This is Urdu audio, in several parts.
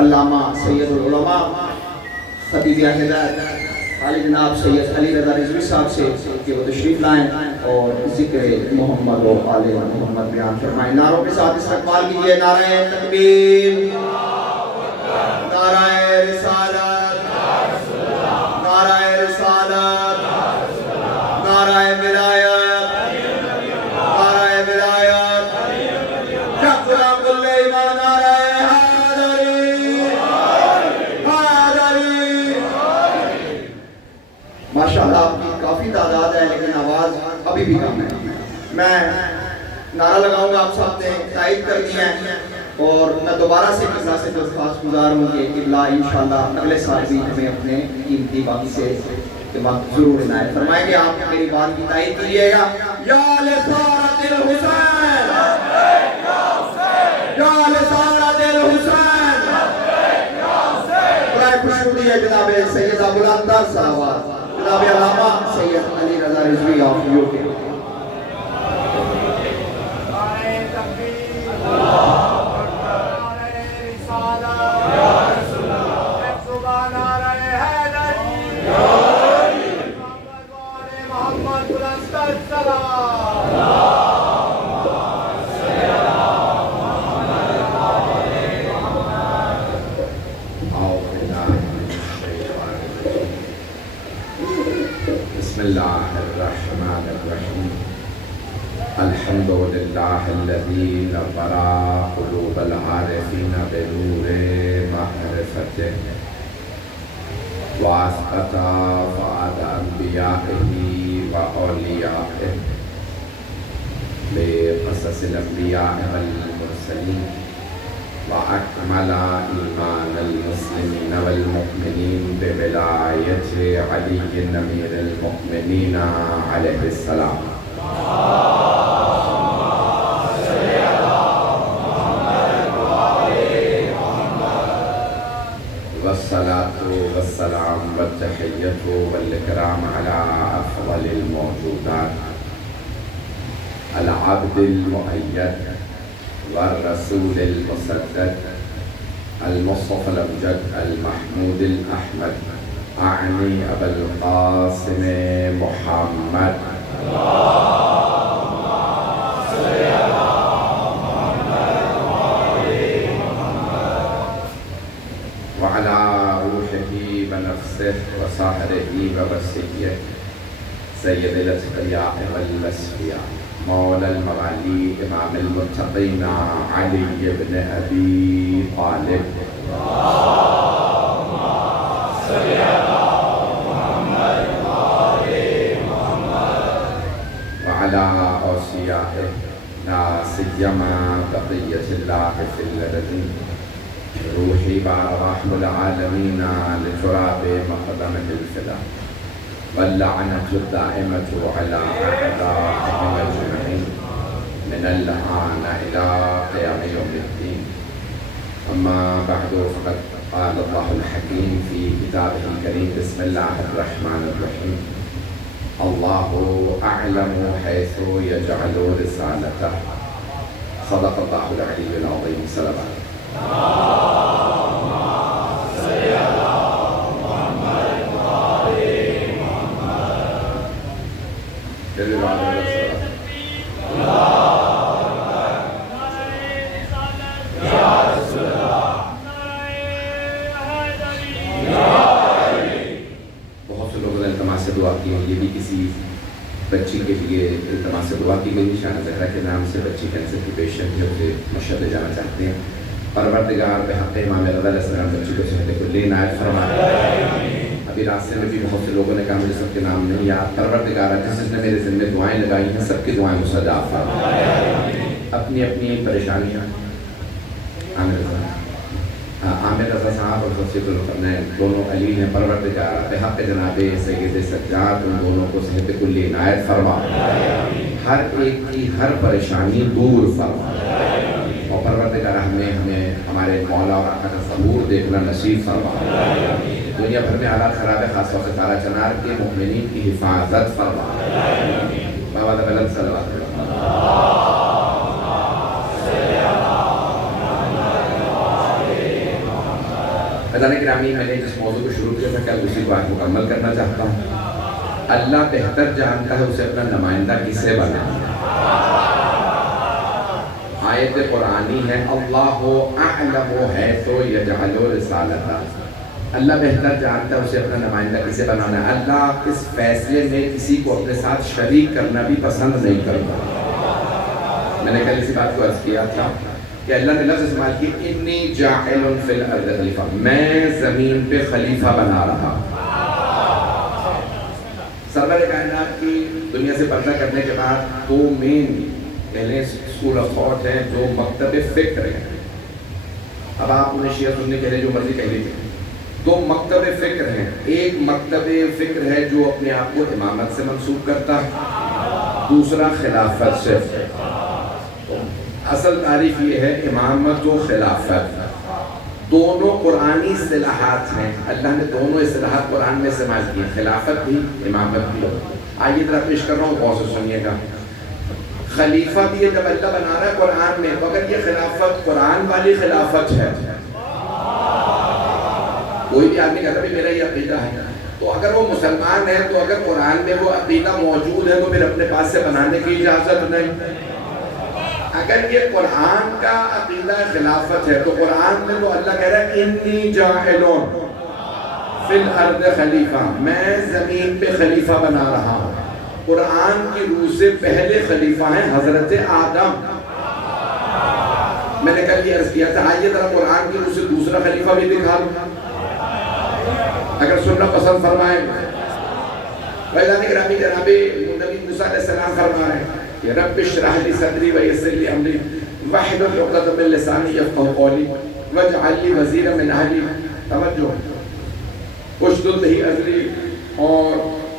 علامہ سید العلماء خطیب ہدایت عالی جناب سید علی رضا رضوی صاحب سے کہ وہ تشریف لائیں اور ذکر محمد و آل محمد بیان فرمائیں۔ نعروں کے ساتھ استقبال کیجئے۔ نعرہ تکبیر، نعرہ رسالت، نعرہ رسالت، نعرہ ولایت، نعرہ ولایت، یا غلام اللہ ایمان، نعرہ حیدری، حیدری۔ ماشاءاللہ آپ کی کافی تعداد ہے لیکن آواز ابھی بھی کم ہے۔ میں نعرہ لگاؤں گا، آپ سب نے تائید کر دی ہے اور میں دوبارہ سے قبلہ سے درخواست گزار ہوں کہ قبلہ انشاءاللہ اگلے سال بھی ہمیں اپنے قیمتی وقت سے وقت ضرور عنایت فرمائیں گے۔ آپ میری بات کی تائید کیجئے گا۔ یا لسارت الحسین، یا لسارت الحسین، برائے خوشنودی ہے جناب سید ابوالانصار صاحب، جناب علامہ سید علی رضا رضوی آف یو کے۔ بسم اللہ الرحمن الرحیم۔ الحمد للہ الذی نور قلوب العارفین بنور معرفتہ واسقط فؤاد انبیائہ واولیائہ بقصص الانبیاء والمرسلین وأكمل إيمان المسلمين والمؤمنين بولاية علي أمير المؤمنين عليه السلام. والصلاة والسلام والتحية والإكرام على أفضل الموجودات العبد المؤيد والرسول المسدد المصطفى الأمجد المحمود الأحمد أعني أبا القاسم محمد وعلى روحه ونفسه وصاهره ووصيه سيد الأتقياء والأسفياء مولى الموالي إمام المتقين علي بن أبي طالب اللهم صل على محمد وآل محمد وعلى أوصيائه لا سيما بقية الله في الأرضين روحي وأرواح العالمين لتراب مقدمة الفداء واللعنة الدائمة على أعدائهم أجمعين من الآن إلى قيام يوم الدين. أما بعد فقد قال الله الحكيم في كتابه الكريم بسم الله الرحمن الرحيم الله أعلم حيث يجعل رسالته صدق الله العلي العظيم. صلوات یہ بھی کسی بچی کے لیے التماس سے دعا کی گئی. شاہ زہرا کے نام سے بچی کینسر کی پیشنٹ ہے، اسے مشہد جانا چاہتے ہیں. پروردگار بحق امام رضا علیہ السلام بچی کو صحت کلی عنایت فرما. ابھی راستے میں بھی بہت سے لوگوں نے کہا مجھے سب کے نام نہیں یاد. پروردگار جس نے میرے ذمہ دعائیں لگائی ہیں سب کی دعائیں مستجاب فرما. اپنی اپنی پریشانیاں عامر رضا صاحب اور خصیت القرنین دونوں علی ہیں. پروردگار بحق جناب سید سجاد ان دونوں کو صحت کلی عنایت فرما. ہر ایک کی ہر پریشانی دور فرما. اور پروردگار ہمیں ہمارے مولا اور آقا کا ظہور دیکھنا نصیب فرما. دنیا بھر میں حالات خراب ہے، خاص طور سے تارا چنار کے مؤمنین کی حفاظت فرما. بابا بلند صلوات حضرات گرامی، میں نے جس موضوع کو شروع کیا تھا کل اسی کو آج مکمل کرنا چاہتا ہوں۔ اللہ بہتر جانتا ہے اسے اپنا نمائندہ کسے بنانا۔ آیت قرآنی ہے، اللہ اعلم حیث یجعل رسالتہ۔ اللہ بہتر جانتا ہے اسے اپنا نمائندہ کسے بنانا ہے۔ اللہ اس فیصلے میں کسی کو اپنے ساتھ شریک کرنا بھی پسند نہیں کرتا۔ میں نے کل اسی بات کو عرض کیا تھا کہ اللہ نے لفظ استعمال کی، انی جاعل فی الارض خلیفہ، میں زمین پہ خلیفہ بنا رہا۔ سرور کائنات کی دنیا سے پردہ کرنے کے بعد دو مین پہلے اسکول آف تھاٹ ہیں جو مکتب فکر ہیں۔ اب آپ انہیں شیعہ سننے کے لیے جو مرضی کہہ لیجیے، دو مکتب فکر ہیں۔ ایک مکتب فکر ہے جو اپنے آپ کو امامت سے منسوب کرتا ہے، دوسرا خلافت سے۔ اصل تعریف یہ ہے امامت و خلافت، دونوں قرآنی اصطلاحات ہیں۔ اللہ نے دونوں اصطلاحات قرآن میں استعمال کی ہیں، خلافت بھی امامت بھی۔ آئیے ذرا پیش کر رہا ہوں، غور سے سنیے گا۔ خلیفہ بھی ہے جب اللہ بنا رہا ہے قرآن میں، تو اگر یہ خلافت قرآن والی خلافت ہے، کوئی بھی آدمی کہتا ہے میرا یہ عقیدہ ہے، تو اگر وہ مسلمان ہے تو اگر قرآن میں وہ عقیدہ موجود ہے تو پھر اپنے پاس سے بنانے کی اجازت نہیں۔ اگر یہ قرآن کا عقیدہ خلافت ہے تو قرآن میں تو اللہ کہہ رہا ہے انی جاعل فی الارض خلیفہ، میں زمین پہ خلیفہ بنا رہا ہوں۔ قرآن کی روح سے پہلے خلیفہ ہیں حضرت آدم۔ میں نے کل یہ عرض کیا تھا، آئیے ذرا قرآن کی روح سے دوسرا خلیفہ بھی دکھا دوں اگر سننا پسند فرمائیں۔ فیضان گرامی، جناب نبی موسیٰ علیہ السلام فرما رہے ہیں کہ رب اشرح لی صدری ویسر لی امری واحلل عقدۃ من لسانی یفقہوا قولی واجعل لی وزیرا من اہلی۔ توجہ، اشدد بہ اذری۔ اور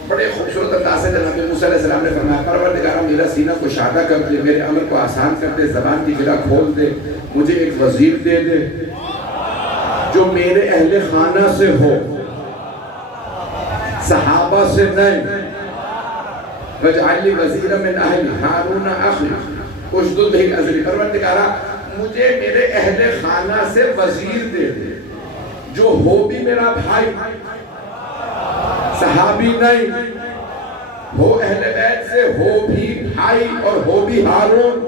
بڑے خوبصورت انداز سے جناب موسیٰ علیہ السلام نے فرمایا، پروردگارا میرا سینہ کشادہ کر دے، میرے عمل کو آسان کر دے، زبان کی گرہ کھول دے، مجھے ایک وزیر دے دے جو میرے اہل خانہ سے ہو، صحابہ سے نہیں۔ وَاجْعَلْ لِي وَزِيرًا مِّنْ أَهْلِي هَارُونَ أَخِي اشْدُدْ بِهِ أَزْرِي۔ پروردگارا مجھے میرے اہل خانہ سے وزیر دے دے جو ہو بھی میرا بھائی، صحابی نہیں، ہو اہل بیت سے، ہو بھی بھائی اور ہو بھی ہارون۔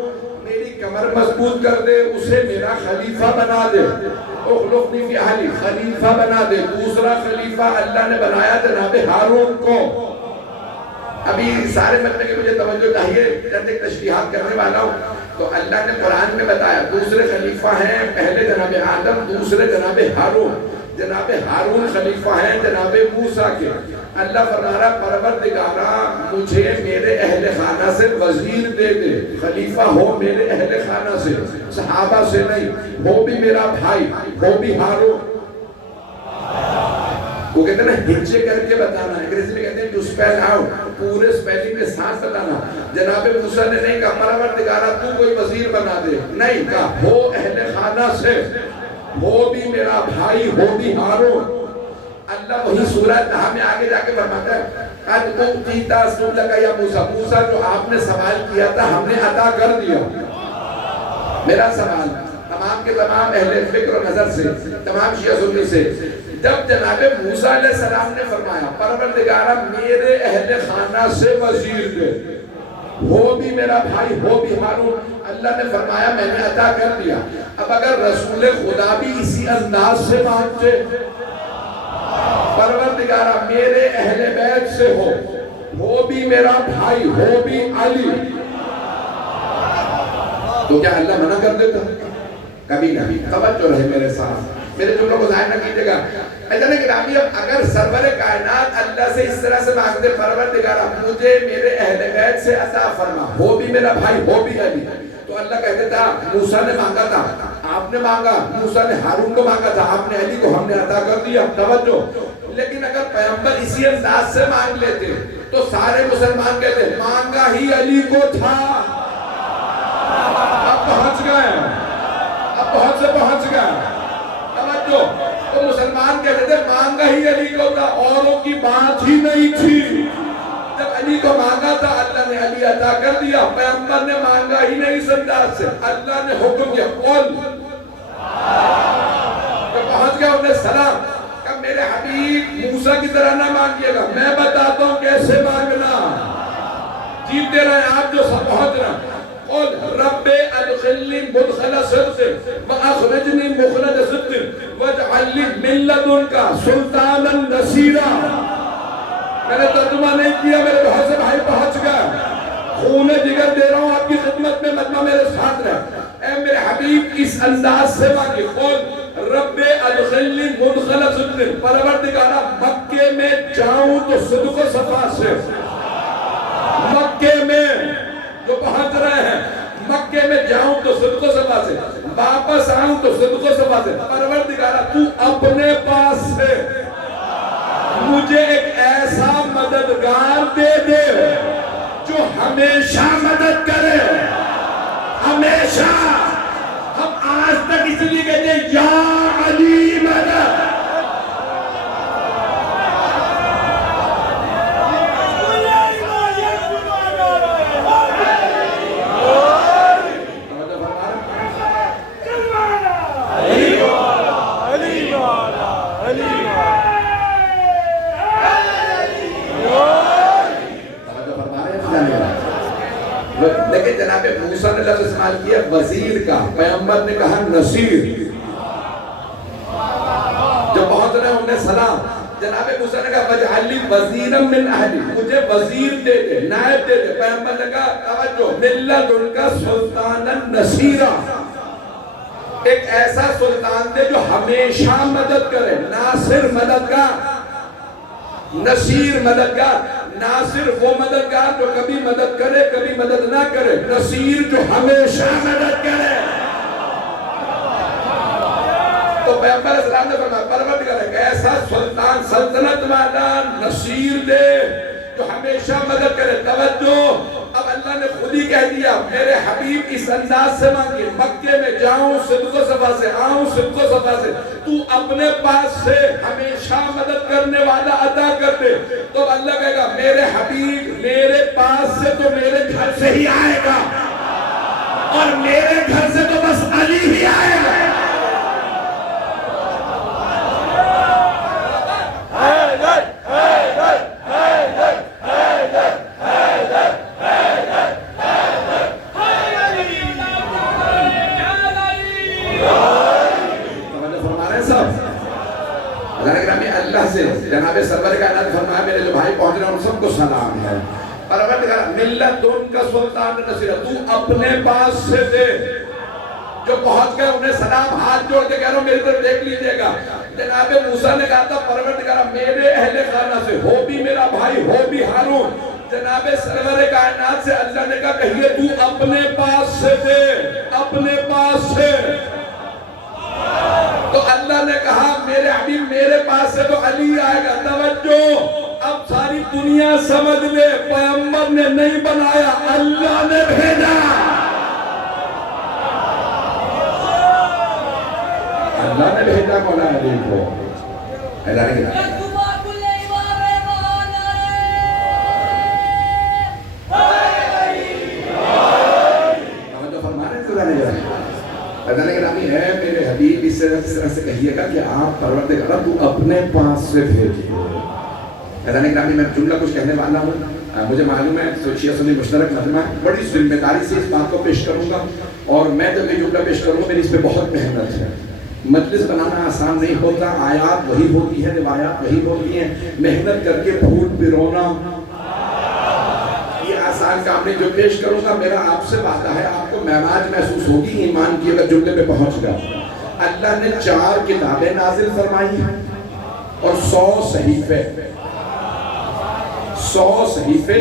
میری کمر مضبوط کر دے، اسے میرا خلیفہ بنا دے۔ اخلفنی فی اہلی، خلیفہ بنا دے۔ دوسرا خلیفہ اللہ نے بنایا جناب ہارون کو۔ ابھی سارے مطلب کہ مجھے توجہ چاہیے، جب ایک تشبیہات کرنے والا ہوں تو اللہ نے قرآن میں بتایا دوسرے خلیفہ ہیں، پہلے جناب آدم، دوسرے جناب ہارون۔ جناب ہارون خلیفہ ہیں جناب موسیٰ کے۔ اللہ فرما رہا پروردگارا مجھے میرے اہل خانہ سے وزیر دے دے، خلیفہ ہو میرے اہل خانہ سے، صحابہ سے نہیں، ہو بھی میرا بھائی، ہو بھی ہارون۔ وہ کہتے ہیں نا ہنچے کر کے بتانا، انگریزی میں کہتے ہیں ٹو سپیل آؤٹ، پورے سپیلنگ میں ساتھ بتانا۔ جناب موسیٰ نے نہیں کہا پروردگارا تو کوئی وزیر بنا دے، نہیں کہا ہو اہل خانہ سے، ہو بھی میرا بھائی، ہو بھی ہارون۔ اللہ وہی سورہ تہا میں آگے جا کے فرماتا ہے قَدْ أُوتِيتَ سُؤْلَكَ يَا موسیٰ، موسیٰ جو آپ نے سوال کیا تھا ہم نے عطا کر دیا۔ میرا سوال تمام کے تمام اہل فکر و نظر سے، تمام شیعہ سنی سے، جب جناب موسیٰ علیہ السلام نے فرمایا پروردگارا میرے اہل خانہ سے وزیر دے، ہو بھی میرا بھائی، ہو بھی ہارون، اللہ نے فرمایا میں نے عطا کر دیا۔ اب اگر رسول خدا بھی اسی انداز سے مانتے، پروردگارا میرے اہل بیت سے ہو بھی میرا بھائی، ہو بھی علی، تو کیا اللہ منع کر دیتا؟ کبھی نہیں۔ توجہ رہے میرے ساتھ، میرے جملوں کو ظاہر نہ کیجئے گا۔ ایسا کہ اب اگر سرور کائنات اللہ سے اس طرح سے مانگتے پروردگارا مجھے میرے اہل بیت سے عطا فرما، ہو بھی میرا بھائی، ہو بھی علی، تو اللہ کہتے تھا موسیٰ نے مانگا تھا، آپ نے مانگا، موسیٰ نے ہارون کو مانگا تھا، آپ نے علی کو، ہم نے عطا کر دیا۔ توجہ، لیکن اگر پیغمبر اسی انداز سے مانگ لیتے تو سارے مسلمان کہتے مانگا ہی علی کو تھا۔ اب پہنچ گئے، اب بہت سے پہنچ گئے۔ توجہ، تو مسلمان کہتے تھے مانگا ہی علی کو تھا، اوروں کی بات ہی نہیں تھی۔ جب علی کو مانگا تھا اللہ نے علی عطا کر دیا، پیغمبر نے مانگا ہی نہیں اس انداز سے، اللہ نے حکم کیا قل، تو پہنچ گیا انہیں سلام کہ میرے حبیب موسیٰ کی طرح نہ مانگیے گا، میں بتاتا ہوں کیسے مانگنا، جیتے رہے آپ جو سب پہنچ رہا۔ قل رب ادخلنی مدخل صدق واخرجنی مخرج صدق واجعل لی من لدنک سلطانا نصیرا۔ میں نے ترجمہ نہیں کیا، میرے بہت سے بھائی پہنچ گئے، خون جگر دے رہا ہوں آپ کی خدمت میں، مجمع میرے ساتھ رہے۔ اے میرے حبیب اس انداز سے مانگی، قل رب ادخلنی مدخل صدق، پروردگارہ مکے میں جاؤں تو صدق و صفا سے، مکے میں جو پہنچ رہے ہیں مکے میں جاؤں تو صدق و صفا سے، واپس آؤں تو صدق و صفا سے۔ پروردگارہ تو اپنے پاس سے مجھے ایک ایسا مددگار دے دے جو ہمیشہ مدد کرے، ہمیشہ۔ ہم آج تک اس لیے کہتے ہیں یا علی مدد، لیکن جناب موسیٰ نے لفظ استعمال کیا وزیر کا، پیغمبر نے کہا نصیر۔ جو پہنچ رہے ہیں انہیں سلام، جناب موسیٰ نے کہا وَاجْعَلْ لِي وَزِيرًا مِّنْ أَهْلِي، مجھے وزیر دے دے، نائب دے دے۔ پیغمبر نے کہا توجہ مِن لَدُنْکَ سُلْطَانًا نَصِیرًا، ایک ایسا سلطان دے جو ہمیشہ مدد کرے، ناصر مددگار، نصیر مددگار۔ ناصر وہ مددگار جو کبھی مدد کرے کبھی مدد نہ کرے، نصیر جو ہمیشہ مدد کرے۔ تو پیغمبر اسلام نے فرمایا پروردگار ایک ایسا سلطان سلطنت والا نصیر دے جو ہمیشہ مدد کرے۔ توجہ، اب اللہ نے خود ہی کہہ دیا میرے حبیب اس انداز سے مانگے، مکے میں جاؤں صدق و صفا سے، آؤں صدق و صفا سے، تو اپنے پاس سے ہمیشہ مدد کرنے والا عطا کر دے۔ تو اللہ کہے گا میرے حبیب میرے پاس سے تو میرے گھر سے ہی آئے گا، اور میرے گھر سے تو بس علی ہی آئے گا۔ اللہ سے جناب سرور کائنات فرمایا میرے جو بھائی پہنچ رہے ہیں ان سب کو سلام ہے۔ پروردگار ملت ان کا سلطان نصیر، تو اپنے پاس سے دے۔ جو پہنچ گئے انہیں سلام، ہاتھ جوڑ کے کہہ رہا ہوں میری طرف دیکھ لیجئے گا۔ جناب موسیٰ نے کہا تھا پروردگار میرے اہل خانہ سے ہو بھی میرا بھائی ہو بھی ہارون، جناب سرور کائنات سے اللہ نے کہا کہیے تو اپنے پاس سے دے، اپنے پاس سے۔ تو اللہ نے کہا میرے حبیب میرے پاس سے تو علی آئے گا۔ توجہ، اب ساری دنیا سمجھ لے پیغمبر نے نہیں بنایا، اللہ نے بھیجا، اللہ نے بھیجا مولا علی کو۔ اللہ نے کہا ہے میرے حبیب اس طرح سے کہیے گا کہ آپ پروردگار تو اپنے پاس سے بھیجیے۔ حضرت گرامی میں جملہ کچھ کہنے والا ہوں، مجھے معلوم ہے شیعہ سنی مشترک مجمع ہے، بڑی ذمہ داری سے اس بات کو پیش کروں گا، اور میں جب یہ جملہ پیش کروں گا میری اس پہ بہت محنت ہے۔ مجلس بنانا آسان نہیں ہوتا، آیات وہی ہوتی ہیں، روایات وہی ہوتی ہیں، محنت کر کے پھول پرونا یہ آسان کام نہیں۔ جو پیش کروں گا میرا آپ سے وعدہ ہے آپ کو معراج محسوس ہوگی ایمان کی اگر جملے پہ پہنچ گا۔ اللہ نے 4 کتابیں نازل فرمائی ہیں اور 100 صحیفے، 100 صحیفے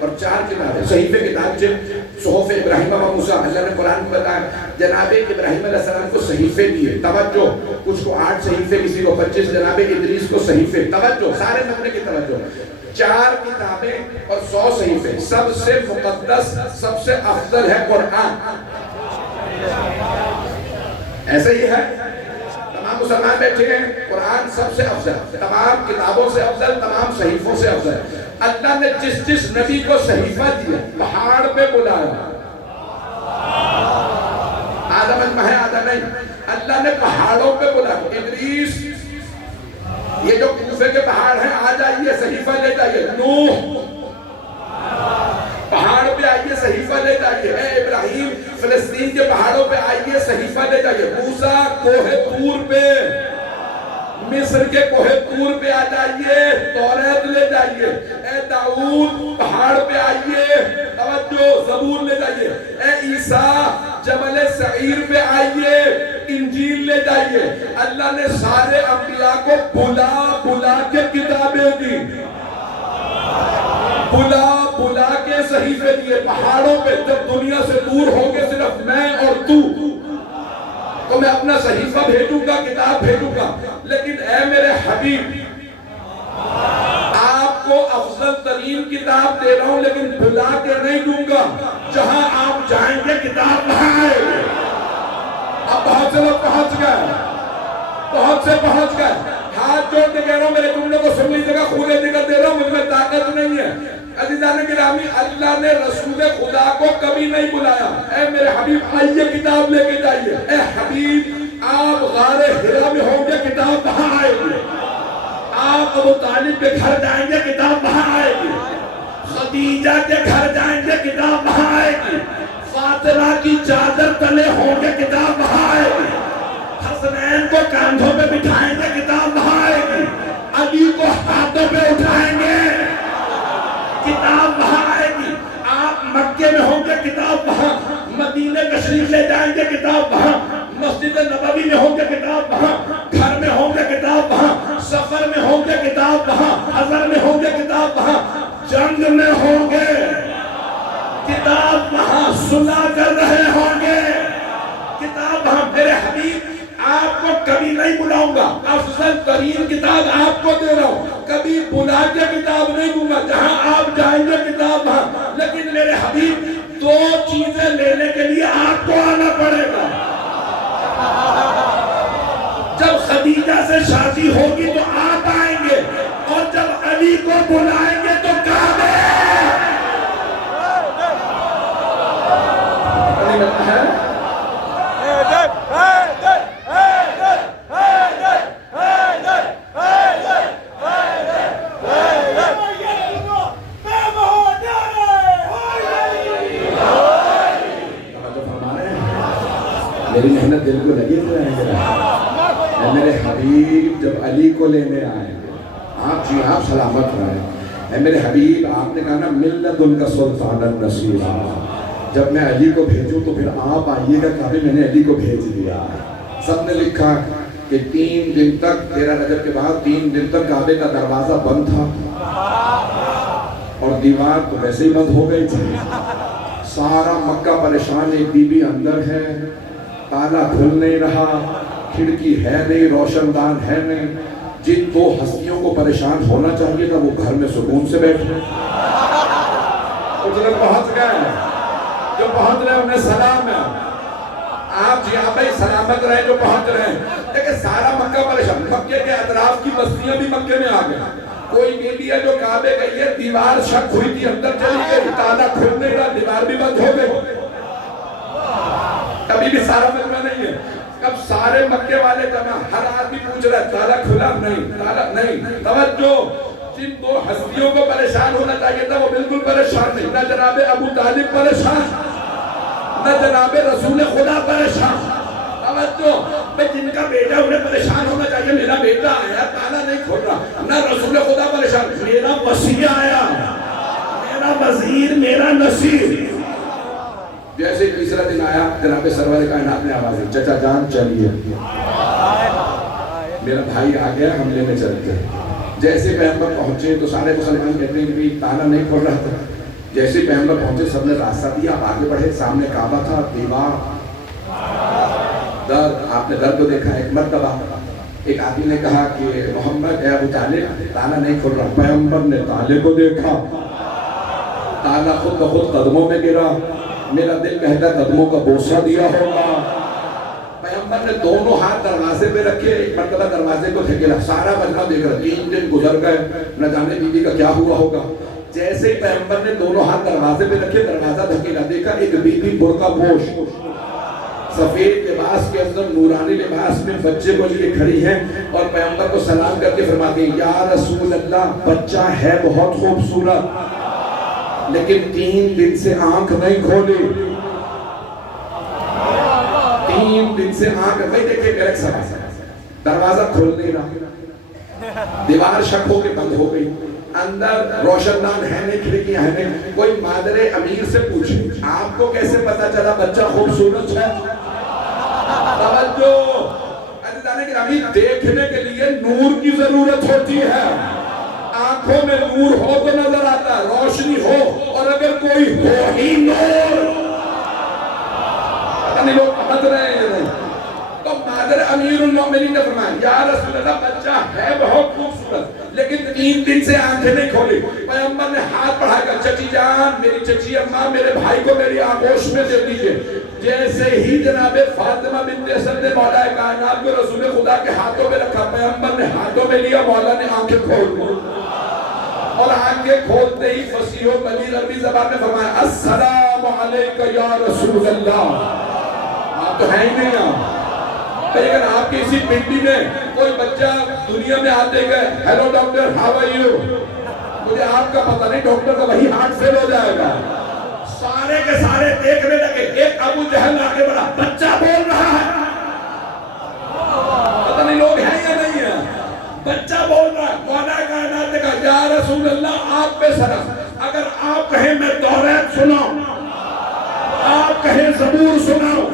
اور 4 کتابیں۔ صحیفے کتاب صحف ابراہیم و موسیٰ، اللہ نے قرآن میں بتایا جناب ابراہیم علیہ السلام کو صحیفے دیے، توجہ، کچھ کو 8 صحیفے، کسی کو 25، جناب ادریس کو صحیفے، توجہ، سارے مقبلے کی توجہ، 4 کتابیں اور 100 صحیفے۔ سب سے مقدس، سب سے افضل ہے قرآن، ایسا ہی ہے۔ تمام مسلمان بیٹھے ہیں، قرآن سب سے افضل، تمام کتابوں سے افضل، تمام صحیفوں سے افضل۔ اللہ نے جس نبی کو صحیفہ دیا پہاڑ پہ بلایا، آدم اجمع ہے آدم نہیں، اللہ نے پہاڑوں پہ بلایا۔ ادریس نوح پہاڑ پہ آئیے صحیفہ لے جائیے، اے ابراہیم فلسطین کے پہاڑوں پہ آئیے صحیفہ لے جائیے، موسیٰ کوہ طور پہ، مصر کے کوہ طور پہ آ جائیے توریت لے جائیے، اے داؤد پہاڑ پہ آئیے توجہ زبور لے جائیے، اے عیسیٰ جبل سعیر پہ آئیے انجیل لے جائیے۔ اللہ نے سارے انبیاء کو بلا بلا کے کتابیں دی، بلا بلا کے صحیفے دیے پہاڑوں پہ۔ جب دنیا سے دور ہوں گے صرف میں اور تو میں اپنا صحیفہ بھیجوں گا، کتاب بھیجوں گا، لیکن اے میرے حبیب آپ کو افضل ترین کتاب دے رہا ہوں لیکن بلا کے نہیں دوں گا، جہاں آپ جائیں گے کتاب وہاں آئے گی۔ اب بہت سے لوگ پہنچ گئے، بہت سے پہنچ گئے، ہاتھ جوڑ کے کہہ رہا ہوں میرے جملے کو سن لیجیے گا، خون ذکر دے رہا ہوں، مجھ میں طاقت نہیں ہے۔ عزیزان گرامی اللہ نے رسول خدا کو کبھی نہیں بلایا، اے میرے حبیب آئیے کتاب لے کے جائیے، اے حبیب آپ غار حرا میں ہوں گے کتاب وہاں آئے گی، آپ ابو طالب کے گھر جائیں گے کتاب وہاں آئے گی، خدیجہ کے گھر جائیں گے کتاب وہاں آئے گی، فاطمہ کی چادر تلے ہوں گے کتاب وہاں آئے گی، حسنین کو کاندھوں پہ بٹھائیں گے کتاب وہاں آئے گی، علی کو ہاتھوں پہ اٹھائیں گے کتاب وہاں آئے گی، آپ مکے میں ہوں گے کتاب وہاں، مدینہ تشریف لے جائیں گے کتاب وہاں، مسجد نبوی میں ہوں گے کتاب وہاں، گھر میں ہوں گے کتاب وہاں، سفر میں ہوں گے کتاب وہاں، حضر میں ہوں گے کتاب وہاں، جنگ میں ہوں گے کتاب وہاں، صلح کر رہے ہوں گے کتاب وہاں۔ میرے حبیب آپ کو کبھی نہیں بلاؤں گا، افضل ترین کتاب آپ کو دے رہا ہوں، کبھی بلا کے کتاب نہیں دوں گا، جہاں آپ جائیں گے کتاب وہاں۔ لیکن میرے حبیب دو چیزیں لینے کے لیے آپ کو آنا پڑے گا۔ جب خدیجہ سے شادی ہوگی تو آپ آئیں گے، اور جب علی کو بلائیں گے تو کعبے میری محنت دل کو لگی تو ہے میرے حبیب جب علی کو لینے آئیں گے آپ جی آپ سلامت رہیں۔ اے میرے حبیب آپ نے کہا نا ملت ان کا سلطان النصیر، جب میں علی کو بھیجوں تو پھر آپ آئیے گا، کہا میں نے علی کو بھیج دیا۔ سب نے لکھا کہ 3 دن تک 13 رجب کے بعد 3 دن تک کعبے کا دروازہ بند تھا اور دیوار تو ویسے ہی بند ہو گئی تھی، سارا مکہ پریشان، ایک بی بی اندر ہے، تالا کھل نہیں رہا، کھڑکی ہے نہیں، روشن دان ہے نہیں۔ جن 2 ہستیوں کو پریشان ہونا چاہیے تھا وہ گھر میں سکون سے بیٹھے، کچھ لوگ پہنچ گئے، جو پہنچ رہے انہیں سلام ہے، آپ جی آپ بھائی سلامت رہے جو پہنچ رہے ہیں۔ لیکن سارا مکہ پریشان، مکے کے اطراف کی بستیاں بھی مکے میں آ گئے، کوئی بیوی ہے جو کعبے گئی ہے، دیوار شک ہوئی تھی اندر چلی گئی، تالا کھل نہیں رہا، دیوار بھی بند ہو گئی، ابھی بھی سارا مکہ نہیں ہے۔ اب سارے مکے والے جمع، ہر آدمی پوچھ رہا ہے تالا کھلا نہیں، تالا نہیں۔ توجہ، جن 2 ہستیوں کو پریشان ہونا چاہیے تھا وہ بالکل پریشان نہیں، نہ جناب ابو طالب پریشان، نہ جناب رسول خدا پریشان۔ توجہ، میں جن کا بیٹا انہیں پریشان ہونا چاہیے، میرا بیٹا آیا تالا نہیں کھول رہا، نہ رسول خدا پریشان، میرا وسیع آیا، میرا وزیر، میرا نصیر۔ جیسے تیسرا دن آیا جناب سرور کائنات نے آواز دی، چچا جان چلیے، میرا بھائی آ گیا، حملے میں چلتے ہیں۔ جیسے پیغمبر پہنچے تو سارے مسلمان کہتے ہیں کہ تالا نہیں کھول رہا تھا، جیسے پیغمبر پہنچے سب نے راستہ دیا، آپ آگے بڑھے، سامنے کعبہ تھا، دیوار، در، آپ نے در کو دیکھا ایک مرتبہ۔ ایک آدمی نے کہا کہ محمد اے ابو طالب تالا نہیں کھول رہا، پیغمبر نے تالے کو دیکھا، تالا خود بخود قدموں میں گرا، میرا دل کہتا ہے قدموں کا بوسہ دیا ہوگا۔ پیغمبر نے دونوں ہاتھ دروازے پہ رکھے، ایک مرتبہ دروازے کو دھکیلا، سارا مجمع دیکھ رہا، 3 دن گزر گئے، نہ جانے بی بی کا کیا ہوا ہوگا۔ جیسے پیغمبر نے دونوں ہاتھ دروازے پہ رکھے، دروازہ دھکیلا، دیکھا ایک بی بی برقع پوش، سفید لباس کے اندر نورانی لباس میں بچے کو لیے کھڑی ہیں، اور پیغمبر کو سلام کر کے فرماتے ہیں یا رسول اللہ بچہ ہے بہت خوبصورت لیکن 3 دن سے آنکھ نہیں کھولی، 3 دن سے آنکھ بھائی دیکھیں میرے ساتھ دروازہ کھول نہیں رہا، دیوار شک ہو کے بند ہو گئی، اندر روشن دان ہے نہیں، کھڑکیاں ہیں نہیں، کوئی مادر امیر سے پوچھے آپ کو کیسے پتا چلا بچہ خوبصورت ہے؟ توجہ دیکھنے کے لیے نور کی ضرورت ہوتی ہے، آنکھوں میں نور ہو تو نظر آتا ہے، روشنی ہو، اور اگر کوئی ہو ہی نور پتہ نہیں لوگ پہنچ رہے ہیں یا نہیں، تو مادر امیر المومنین نے فرمایا یا رسول اللہ بچہ ہے بہت خوبصورت لیکن 3 دن سے آنکھیں نہیں کھولی۔ پیغمبر نے ہاتھ بڑھا کر چچی جان میری چچی اماں میرے بھائی کو میری آغوش میں دے دیجئے، جیسے ہی جناب فاطمہ بنت اسد نے مولا کائنات کو رسول خدا کے ہاتھوں میں رکھا، پیغمبر نے ہاتھوں میں لیا، مولا نے آنکھیں کھول دی، اور آنکھیں کھولتے ہی فصیح و بلیغ عربی زبان میں فرمایا السلام علیکہ یا رسول اللہ۔ آپ تو ہیں ہی نہیں آپ، لیکن آپ کی اسی پنڈی میں کوئی بچہ دنیا میں آتے گئے hello doctor how are you, مجھے آپ کا پتہ نہیں، ڈاکٹر کا وہی ہارٹ فیل ہو جائے گا، سارے کے سارے دیکھنے لگے، ایک ابو جہل آگے بڑھا بچہ بول رہا ہے، پتہ نہیں لوگ ہیں یا نہیں ہیں، بچہ بول رہا ہے، مولا کائنات نے کہا یا رسول اللہ آپ پہ سلام، اگر آپ کہیں میں توریت سناؤں، آپ کہیں زبور سناؤں،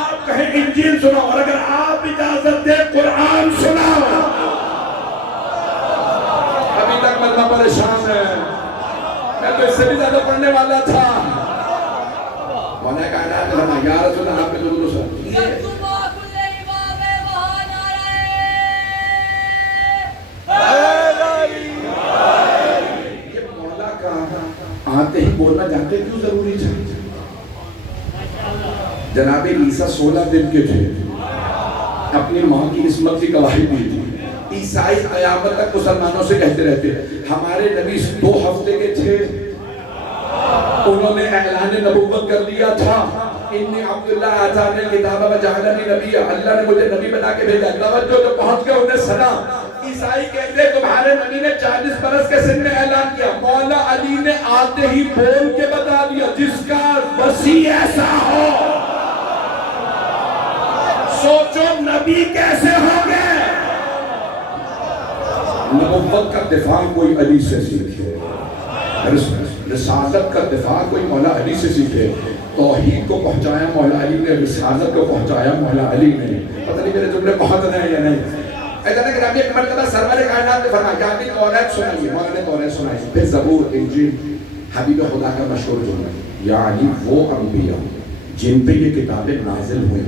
آپ کہیں انجیل سناؤ، اور اگر آپ اجازت دیں قرآن سناؤ۔ ابھی تک مطلب پریشان ہے، میں تو اس سے بھی زیادہ پڑھنے والا تھا، مولا کائنات نے فرمایا یا رسول اللہ آپ پہ درود و سلام۔ یہ مولا کا آتے ہی بولنا جانتے کیوں ضروری تھا؟ جناب عیسیٰ 16 دن کے تھے، اپنی ماں کی عصمت کی گواہی دی تھی، عیسائی قیامت تک مسلمانوں سے کہتے رہتے ہمارے نبی 2 ہفتے کے تھے، انہوں نے اعلان نبوت کر دیا تھا انی عبداللہ آتانی الکتاب وجعلنی نبی، اللہ نے مجھے نبی بنا کے بھیجا، توجہ تو پہنچ گئے انہیں سلام۔ عیسائی کہتے تمہارے نبی نے 40 برس کے سن میں اعلان کیا، مولا علی نے آتے ہی بول کے بتا دیا جس کا وسیع ایسا ہو، سوچو نبی کیسے ہوں گے؟ نبوت کا دفاع کوئی علی سے سیکھے، رسالت کا دفاع کوئی مولا علی سے سیکھے، توحید کو پہنچایا مولا علی نے، رسالت کو پہنچایا مولا علی نے، پتہ نہیں میرے جملے پہنچ رہے ہیں یا نہیں۔ ایسا کہ نبی ایک مرتبہ سرور کائنات نے فرمایا یا بھی توریت سنائیے، مولا نے توریت سنائی، پھر زبور انجیل، حبیب خدا کا مشہور جملہ یعنی وہ انبیاء جن پہ یہ کتابیں نازل ہوئی،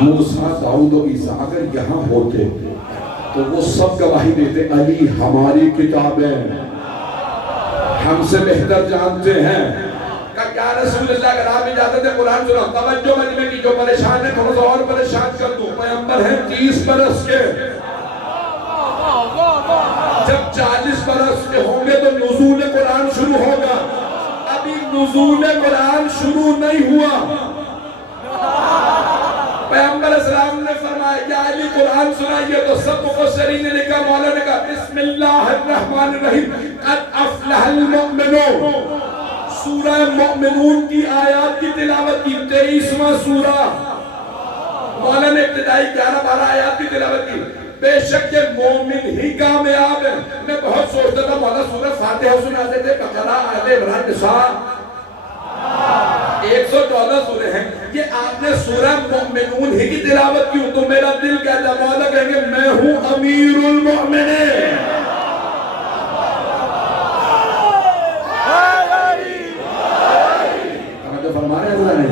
موسیٰ داؤد و عیسیٰ اگر یہاں ہوتے تو وہ سب گواہی دیتے علی ہماری کتابیں ہم سے بہتر جانتے ہیں۔ کہ یا رسول اللہ اگر آپ اجازت ہے قرآن سناؤ، توجہ مجمع کی جو پریشان ہے تھوڑا سا اور پریشان کر دوں، پیغمبر ہیں 30 برس کے، جب 40 برس کے ہوں گے تو نزول قرآن شروع ہوگا، ابھی نزول قرآن شروع نہیں ہوا، پیغمبر اسلام نے فرمایا یا علی قرآن سنائیے، تو سب مفسرین نے لکھا، مولا نے کہا بسم اللہ الرحمن الرحیم قد افلح المؤمنون، سورہ مومنون کی آیات کی تلاوت کی، 23واں سورہ، مولا نے ابتدائی 11-12 آیات کی تلاوت کی، بے شک یہ مومن ہی کامیاب ہے۔ میں بہت سوچتا تھا مولا سورہ فاتحہ سنا دیتے، بقرہ، آل عمران، نساء، 114 سورے ہیں، یہ آپ نے سورہ مومنون ہی کی تلاوت کی، تو میرا دل کہتا مولا کہیں گے میں ہوں امیر المؤمنین۔ توجہ فرما رہے ہیں اللہ نے،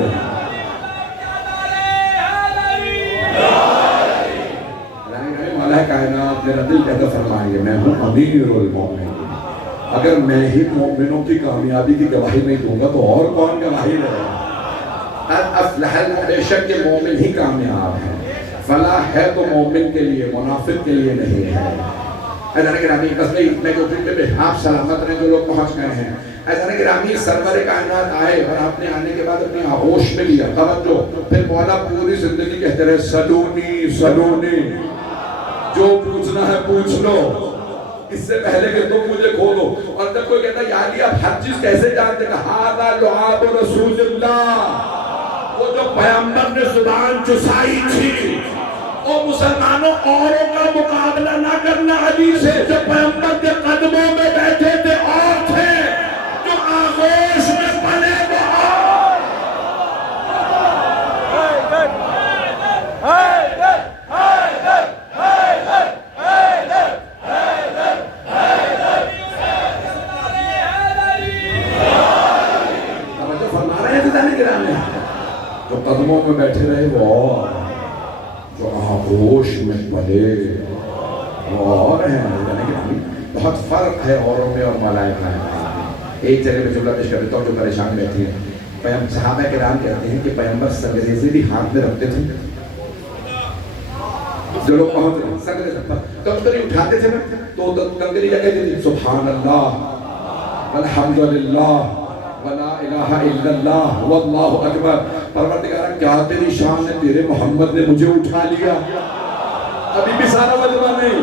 مولا کائنات میرا دل کہتا فرمائیں گے میں ہوں امیر المؤمنین، اگر میں ہی مومنوں کی کامیابی کی گواہی نہیں دوں گا تو اور کون گواہی دے گا؟ افلح، بے شک یہ مومن ہی کامیاب ہے، فلاح ہے تو مومن کے لیے، منافق کے لیے نہیں ہے۔ ایسا گرامی قصدی میں جو دل میں آپ سلامت رہے جو لوگ پہنچ گئے ہیں، ایسا گرامی سرور کائنات آئے اور آپ نے آنے کے بعد اپنی آغوش میں لیا، توجہ، پھر مولا پوری زندگی کہتے رہے سلونی سلونی، جو پوچھنا ہے پوچھ لو، اس سے پہلے کہ تم مجھے کھولو. اور جب کوئی کہتا ہے یا علی آپ ہر چیز کیسے جانتے ہیں؟ ہذا لعاب رسول اللہ، وہ جو پیغمبر نے زبان چسائی تھی. او مسلمانوں، اوروں کا مقابلہ نہ کرنا علی سے، جو پیغمبر کے قدموں میں بیٹھے تھے اور تھے، جو آغوش میں پلے وہ اور. توجہ فرما رہے ہیں جتانے گرام میں، جو قدموں میں بیٹھے رہے وہ اور، جو آغوش میں پلے وہ اور ہیں. بہت فرق ہے اوروں میں اور ملائکہ میں. ایک جگہ میں جملہ پیش کر دیتا ہوں جو پریشان بیٹھے ہیں. صحابہ کرام کہتے ہیں کہ پیغمبر سنگریزے بھی ہاتھ میں رکھتے تھے. جو لوگ پہنچ رہے ہیں سنگریزے کنکری اٹھاتے تھے نا، تو کنکری کیا کہتے تھے؟ سبحان اللہ والحمدللہ ولا الہ الا اللہ واللہ اکبر. پروردگارہ کیا تیری شان ہے، تیرے محمد نے مجھے اٹھا لیا. ابھی بھی سارا وجبہ نہیں.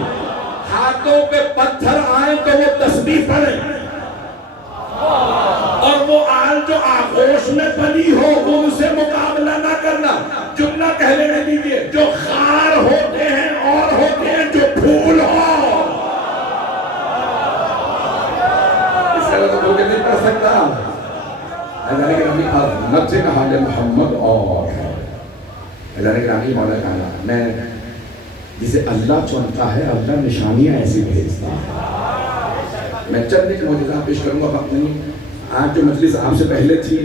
ہاتھوں پہ پتھر آئے تو وہ تسبیح پڑھیں، اور وہ آل جو آغوش میں بنی ہو ان سے مقابلہ نہ کرنا. جملہ کہنے میں دیجئے، جو خار ہوتے ہیں اور ہوتے ہیں جو پھول ہو. اس طرح تو کوئی نہیں پڑھ سکتا. اللہ کے نبی عظمت سے کہا ہے محمد اور اللہ کے نبی مولا کہا میں جسے اللہ چنتا ہے اللہ نشانیاں ایسی بھیجتا ہے. میں چند ایک معجزات پیش کروں گا، وقت نہیں. آج جو مجلس آپ سے پہلے تھی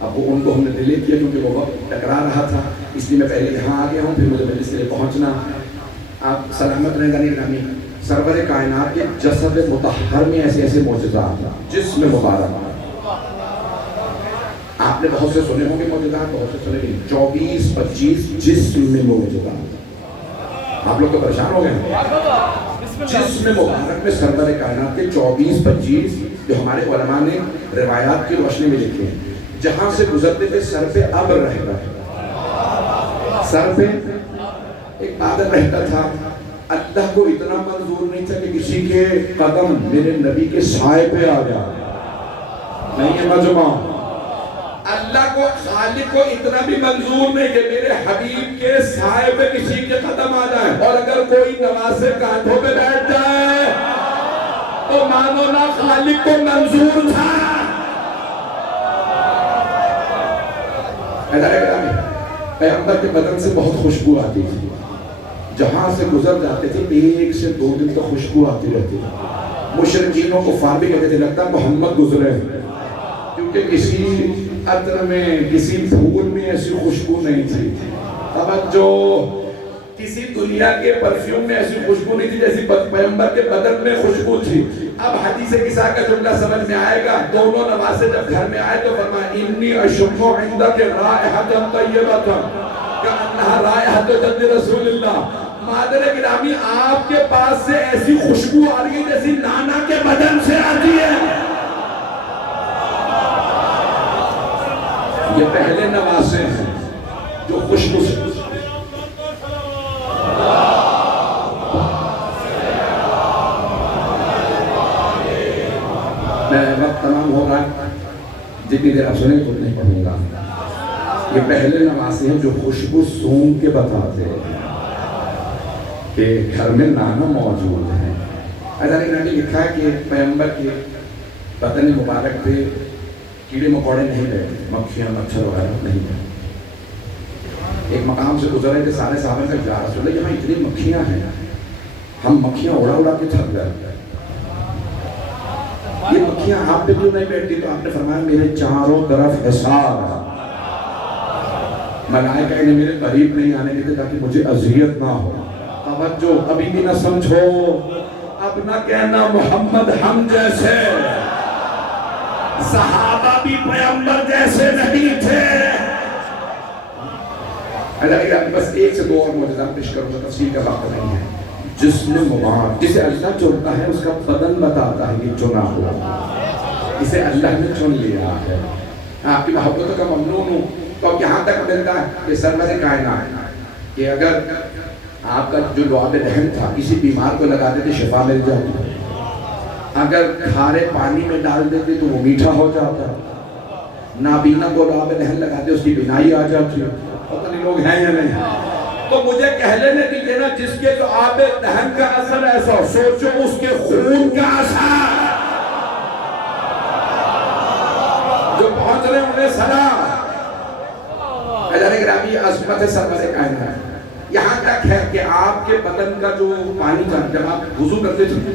اب وہ ان کو ہم نے ڈیلے کیا کیونکہ وہ وقت ٹکرا رہا تھا، اس لیے میں پہلے یہاں آ گیا ہوں، پھر مجھے مجلس کے لیے پہنچنا. آپ سلامت رہیں گا. نہیں سرور کائنات کے جسد مطہر میں ایسے ایسے معجزات جسم مبارک آپ نے بہت سے سنے ہوں گے معجزات، بہت سے سنے نہیں. 24-25 جسم میں معجزات. آپ لوگ تو پریشان ہو گئے ہیں. جسم مبارک میں سرور کائنات کے 24-25 جو ہمارے علماء نے روایات کی روشنی میں لکھے ہیں. جہاں سے گزرتے تھے سر پہ ابر رہتا ہے، سر پہ ایک بادل رہتا تھا. اللہ کو اتنا منظور نہیں تھا کہ کسی کے قدم میرے نبی کے سائے پہ آ جائے. نہیں ہے مجمع. اللہ کو خالق کو اتنا بھی منظور نہیں کہ میرے حبیب کے سائے پہ کسی کے قدم آ جائیں. اور اگر کوئی نماز کانٹھوں پہ بیٹھ جائے تو مانو نہ خالق کو منظور تھا. پیغمبر کے بدن سے بہت خوشبو آتی تھی. جہاں سے گزر جاتے تھے 1 سے 2 دن تک خوشبو آتی رہتی تھی. مشرکینوں کو فار بھی کہتے تھے لگتا محمد گزرے، کیونکہ کسی عطر میں کسی پھول میں ایسی خوشبو نہیں تھی. توجہ، کسی دنیا کے پرفیوم میں ایسی خوشبو نہیں تھی جیسی پیغمبر کے بدن میں خوشبو تھی. اب حدیث کسا کا جملہ سمجھ میں آئے گا. دونوں نواسے جب گھر میں آئے تو فرمایا انی اشم عندک رائحۃ طیبۃ کأنہا رائحۃ جد رسول اللہ. مادر گرامی آپ کے پاس سے ایسی خوشبو آ رہی ہے جیسی نانا کے بدن سے آتی ہے. یہ پہلے نواسے ہیں جو خوشبو سے. میں وقت تمام ہو رہا ہے، جتنی دیر آپ سنیں تو نہیں پڑھوں گا. یہ پہلے نواسے ہیں جو خوشبو سونگ کے بتاتے ہیں کہ گھر میں نانا موجود ہے. اللہ نے لکھا ہے کہ پیغمبر کے بدن مبارک پہ کیڑے مکوڑے نہیں رہتے، مکھیاں مچھر وغیرہ نہیں رہتے. ایک مقام سے گزرے تھے سارے صحابہ کا یا رسول اللہ یہاں اتنی مکھیاں ہیں، ہم مکھیاں اڑا اڑا کے تھک گئے. یہ مکھیاں آپ پہ کیوں نہیں بیٹھتی؟ تو آپ نے فرمایا میرے چاروں طرف حصار ہے. ملائکہ نے میرے قریب نہیں آنے دیتے تاکہ مجھے اذیت نہ ہو. توجہ، ابھی بھی نہ سمجھو، اب نہ کہنا محمد ہم جیسے. صحابہ بھی پیغمبر جیسے نہیں تھے. بس 1 سے 2 اور معجزات پیش کروں گا، تفصیل کا وقت نہیں ہے. جسم مبارک جسے اللہ چنتا ہے اس کا بدن بتاتا ہے یہ چنا ہوا، اسے اللہ نے چن لیا ہے. آپ کی محبتوں کا ممنون ہوں. تو اب یہاں تک ملتا ہے کہ سرور کائنات کہ اگر آپ کا جو لعاب رحم تھا کسی بیمار کو لگاتے تھے شفا مل جاتی، اگر کھارے پانی میں ڈال دیتے تو وہ میٹھا ہو جاتا، نابینا کو لعاب رحم لگاتے اس کی بینائی آ جاتی. پتہ نہیں لوگ ہیں یا نہیں. تو مجھے کہہ لینے دیجیے نا جس کے لعاب رحم کا اثر ایسا ہو، سوچو اس کے خون کا اثر جو پہنچ رہے انہیں سلام. گرامی عظمت سرور کائنات یہاں تک ہے کہ آپ کے بدن کا جو پانی تھا جب آپ وضو کرتے تھے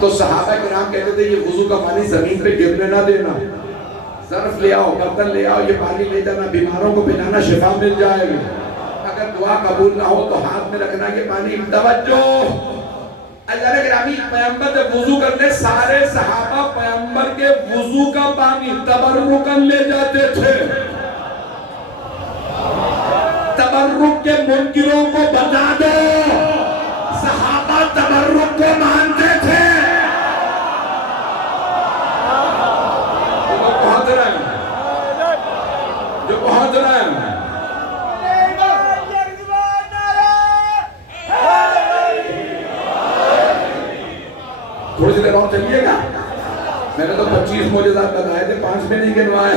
تو صحابہ کرام کہتے تھے یہ وضو کا پانی زمین پہ گرنے نہ دینا، ظرف لے آؤ، برتن لے آؤ، یہ پانی لے جانا، بیماروں کو پلانا، شفا مل جائے گی. اگر دعا قبول نہ ہو تو ہاتھ میں رکھنا یہ پانی. توجہ اللہ نے گرامی پیغمبر جب وضو کرتے سارے صحابہ پیغمبر کے وضو کا پانی تبرکن لے جاتے تھے. تبرک کے منکروں کو بتا دو صحابہ تبرک کو مانتے تھے. جو پہنچ رہے ہیں تھوڑی سی دیر اور چلیے گا. میں نے تو 25 معجزات بتائے تھے، 5 میں نہیں گنوائے.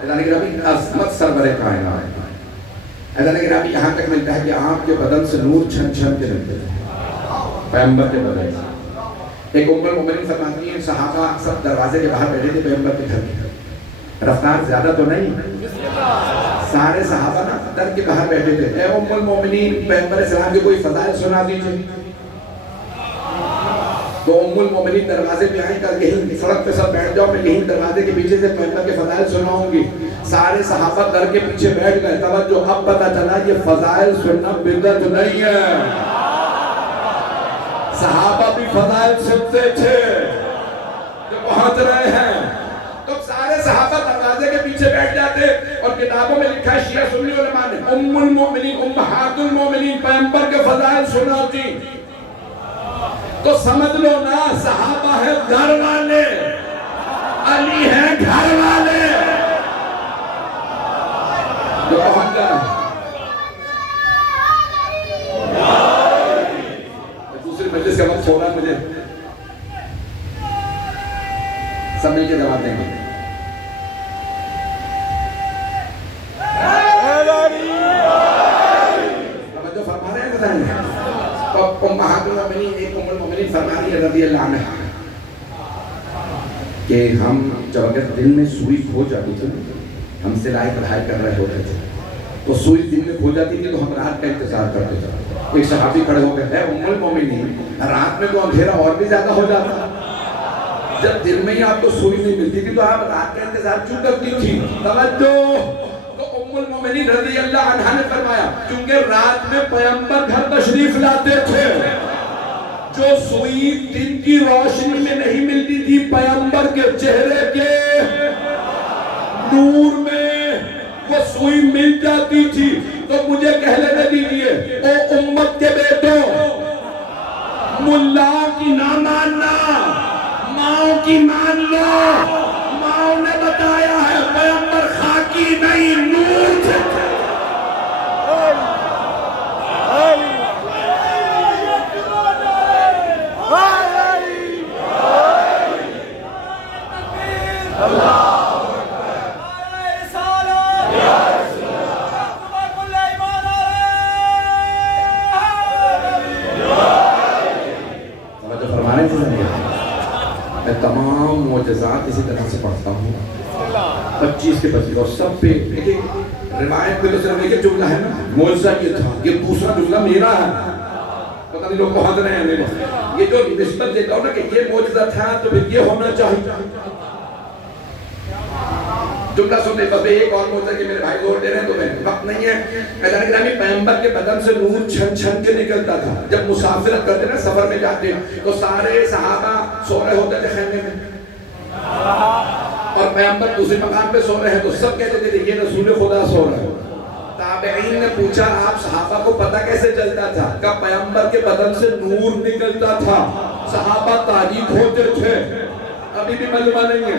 اللہ کے نبی عظمت سرور کائنات. اللہ کے نبی یہاں تک ملتا ہے کہ آپ کے بدن سے نور چھن چھن کے نکلتے ہیں پیغمبر کے بدن سے. ایک ام المؤمنین فرماتی ہیں صحابہ سب دروازے کے باہر بیٹھے تھے پیغمبر کے گھر کے، رفتار زیادہ تو نہیں، سارے صحابہ نا در کے باہر بیٹھے تھے. اے ام المؤمنین پیغمبر اسلام کے کوئی فضائل سنا دیجئے. تو ام المؤمنین دروازے پہ آئیں کر یہیں سڑک پہ سب بیٹھ جاؤ، میں یہیں دروازے کے پیچھے سے پیغمبر کے فضائل سناؤں گی. سارے صحابہ در کے پیچھے بیٹھ گئے. توجہ اب پتہ چلا یہ فضائل سننا بدعت نہیں ہے. صحابہ بھی فضائل سنتے تھے جو پہنچ رہے ہیں. تو سارے صحابہ دروازے کے پیچھے بیٹھ جاتے اور کتابوں میں لکھا ہے شیعہ سنی علماء نے ام المؤمنین امہات المؤمنین پیغمبر کے فضائل سناتی. تو سمجھ لو نا صحابہ ہے گھر والے، علی ہے گھر والے. جو پہنچ جائے دوسری مجلس کا وقت چھوڑا مجھے سب مل کے جواب دیں گے. جو فرما رہے ہیں بتائیں گے. تو امہات المؤمنین ایک ام المؤمنین فرما رہی ہے رضی اللہ عنہ کہ ہم جب اگر دل میں سوئی کھو جاتی تھی ہم سلائی کڑھائی کر رہے ہوتے تھے تو سوئی دل میں کھو جاتی تھی تو ہم رات کا انتظار کرتے تھے. ایک صحابی کھڑے ہو گئے ہے ام المؤمنین رات میں تو اندھیرا اور بھی زیادہ ہو جاتا، جب دل میں ہی آپ کو سوئی نہیں ملتی تھی تو آپ رات کا انتظار کیوں کرتی تھی. توجہ ام المؤمنین رضی اللہ عنہ نے فرمایا کیونکہ رات میں پیغمبر گھر تشریف لاتے تھے، جو سوئی دن کی روشنی میں نہیں ملتی تھی پیغمبر کے چہرے کے نور میں وہ سوئی مل جاتی تھی. تو مجھے کہہ لینے دیجیے او امت کے بیٹوں، ملا کی نہ ماننا، ماؤں کی مان لو. ماؤں نے بتایا ہے پیغمبر خاکی نہیں نور تھے. میں تمام معجزات اسی طرح سے پڑھتا ہوں 25 کے 25 اور سب پہ روایت میں تو صرف ایک جملہ ہے نا معجزہ یہ تھا، یہ دوسرا جملہ میرا ہے. پتہ نہیں لوگ پہنچ رہے ہیں. یہ جو نسبت دیتا ہوں نا کہ یہ معجزہ تھا تو پھر یہ ہونا چاہیے. جملہ سننے بس ایک اور معجزہ کہ میرے بھائی زور دے رہے ہیں تو میں وقت نہیں ہے. اللہ گرامی پیغمبر کے بدن سے نور چھن چھن کے نکلتا تھا. جب مسافرت کرتے نا سفر میں جاتے تو سارے صحابہ سو رہے ہوتے تھے خیمے میں اور پیغمبر دوسرے مقام پہ سو رہے ہیں تو سب کہتے تھے یہ رسول خدا سو رہے ہیں. تابعین نے پوچھا آپ صحابہ کو پتہ کیسے چلتا تھا؟ کہ پیغمبر کے بدن سے نور نکلتا تھا. صحابہ تعجب ہوتے تھے. ابھی بھی معلومہ نہیں ہے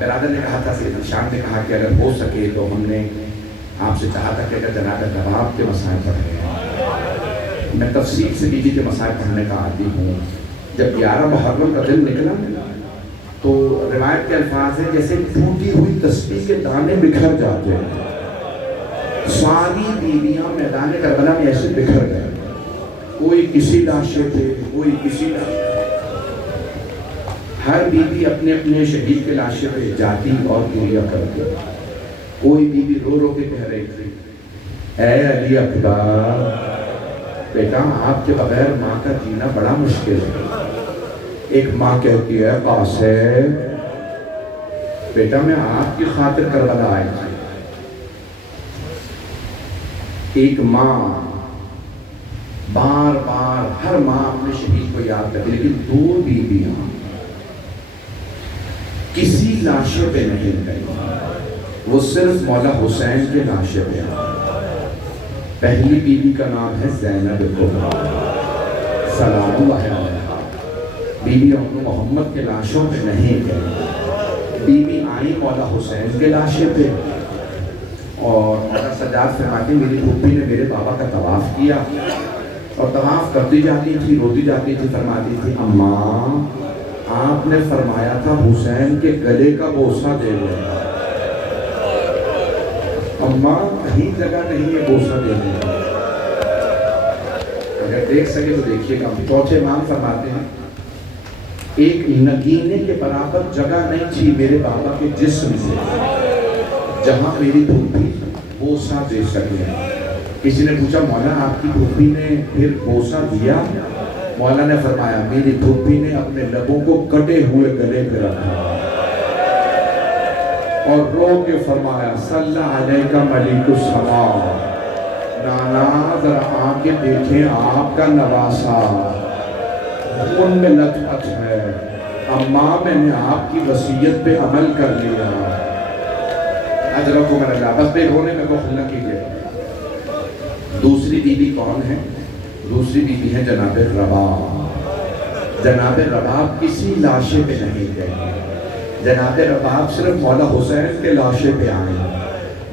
برادر نے کہا تھا، سید شان نے کہا کہ اگر ہو سکے تو ہم نے آپ سے چاہا تھا کہ اگر جناب رباب کے مسائل پڑھے ہیں. میں تفصیل سے بیوی کے مسائل پڑھنے کا عادی ہوں. جب 11 محرم کا دن نکلا تو روایت کے الفاظ ہیں جیسے ٹوٹی ہوئی تسبیح کے دانے بکھر جاتے ہیں. ساری بیویاں میدان کربلا میں ایسے بکھر گئے، کوئی کسی لاشے پہ، کوئی کسی لاشے. ہر بیوی اپنے اپنے شہید کے لاشے پہ جاتی اور گریا کرتی. کوئی بیوی رو رو کے کہہ رہی تھی، اے علی اکبر، بیٹا آپ کے بغیر ماں کا جینا بڑا مشکل ہے. ایک ماں کہتی ہے، قاسم بیٹا میں آپ کی خاطر کربلا آئی تھی. ایک ماں بار بار، ہر ماں اپنے شہید کو یاد کرتی، لیکن 2 بیویاں کسی لاشے پہ نہیں گئی، وہ صرف مولا حسین کے لاشے پہ. پہلی بیوی کا نام ہے زینب کبریٰ سلام اللہ علیہا. بیوی ام محمد کے لاشوں پہ نہیں گئی، بیوی آئی مولا حسین کے لاشے پہ. اور مولا سجاد فرماتی میری پھوپھی نے میرے بابا کا طواف کیا اور طواف کرتی جاتی تھی، روتی جاتی تھی، فرماتی تھی اماں آپ نے فرمایا تھا حسین کے گلے کا بوسہ دے دیں. اماں کہیں جگہ نہیں ہے بوسہ دینے کا. اگر دیکھ سکے تو دیکھیے گا. چوتھے امام فرماتے ہیں ایک نگینے کے برابر جگہ نہیں تھی میرے بابا کے جسم سے جہاں میری پھوپھی بوسہ دے سکے. کسی نے پوچھا مولا آپ کی پھوپھی نے پھر بوسہ دیا؟ مولا نے فرمایا میری پھوپھی نے اپنے لبوں کو کٹے ہوئے گلے پہ رکھا اور رو کے فرمایا صلی علیکہ ملک السما. نانا ذرا آنکھیں دیکھیں آپ کا نواسا ان میں لت پت ہے. اماں میں نے آپ کی وصیت پہ عمل کر لیا. اجرکم اللہ. بس بے رونے میں بخل نہ کیجیے. دوسری بیوی کون ہے؟ دوسری بیوی ہے جناب رباب. جناب رباب کسی لاشے پہ نہیں گئے. جناب رباب صرف مولا حسین کے لاشے پہ آئے.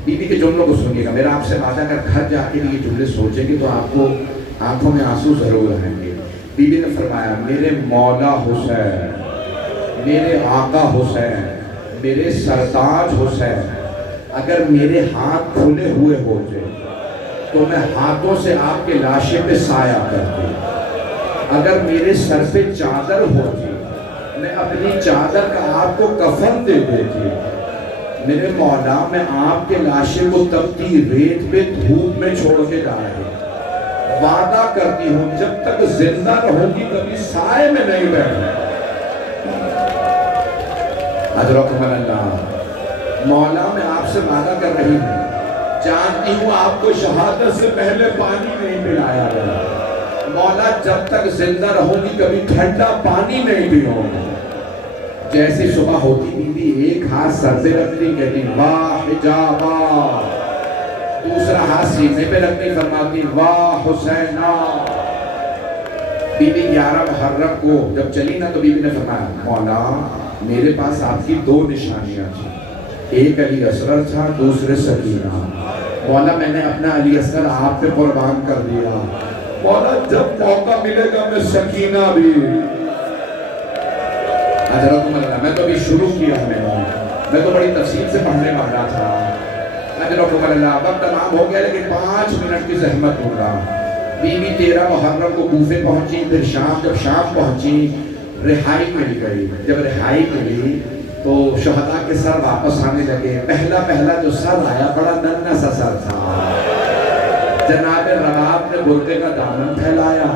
بیوی کے جملوں کو سنیے گا. میرا آپ سے وعدہ اگر گھر جا کے بھی یہ جملے سوچیں گے تو آپ کو آنکھوں میں آنسو ضرور آئیں گے. بیوی نے فرمایا میرے مولا حسین، میرے آقا حسین، میرے سرتاج حسین، اگر میرے ہاتھ کھلے ہوئے ہوتے تو میں ہاتھوں سے آپ کے لاشے پہ سایہ کرتی. اگر میرے سر پہ چادر ہوتی میں اپنی چادر کا آپ کو کفن دے دیتی. میرے مولا میں آپ کے لاشے کو تپتی ریت پہ دھوپ میں چھوڑ کے جا رہے. وعدہ کرتی ہوں جب تک زندہ رہوں گی کبھی سائے میں نہیں بیٹھوں. اجرکم اللہ. مولا میں آپ سے وعدہ کر رہی ہوں، جانتی ہوں آپ کو شہادت سے پہلے پانی نہیں پلایا گیا. مولا جب تک زندہ رہوں گی کبھی ٹھنڈا پانی نہیں پیوں. جیسے صبح ہوتی بیوی ایک ہاتھ سر پہ رکھتی کہتی واہ حجابا، دوسرا ہاتھ سینے پہ رکھتی فرماتی واہ حسینہ. بیوی 11 محرم کو جب چلی نا تو بیوی نے فرمایا مولا میرے پاس آپ کی 2 نشانیاں تھیں، ایک علی اصغر تھا، دوسرے سکینہ. مولا میں نے اپنا علی اصغر آپ پہ قربان کر دیا. مولا جب موقع ملے گا میں سکینہ بھی. حضرت اللہ. میں تو ابھی شروع کیا میں تو بڑی تفصیل سے پڑھنے والا تھا. حضرت اللہ. وقت تمام ہو گیا لیکن 5 منٹ کی زحمت دوں گا. بیوی 13 محرم کو کوفے پہنچی. پھر شام، جب شام پہنچی رہائی مل گئی. جب رہائی ملی تو شہداء کے سر واپس آنے لگے. پہلا جو سر آیا بڑا ننھا سا سر تھا. جناب رباب نے برقعے کا دامن پھیلایا،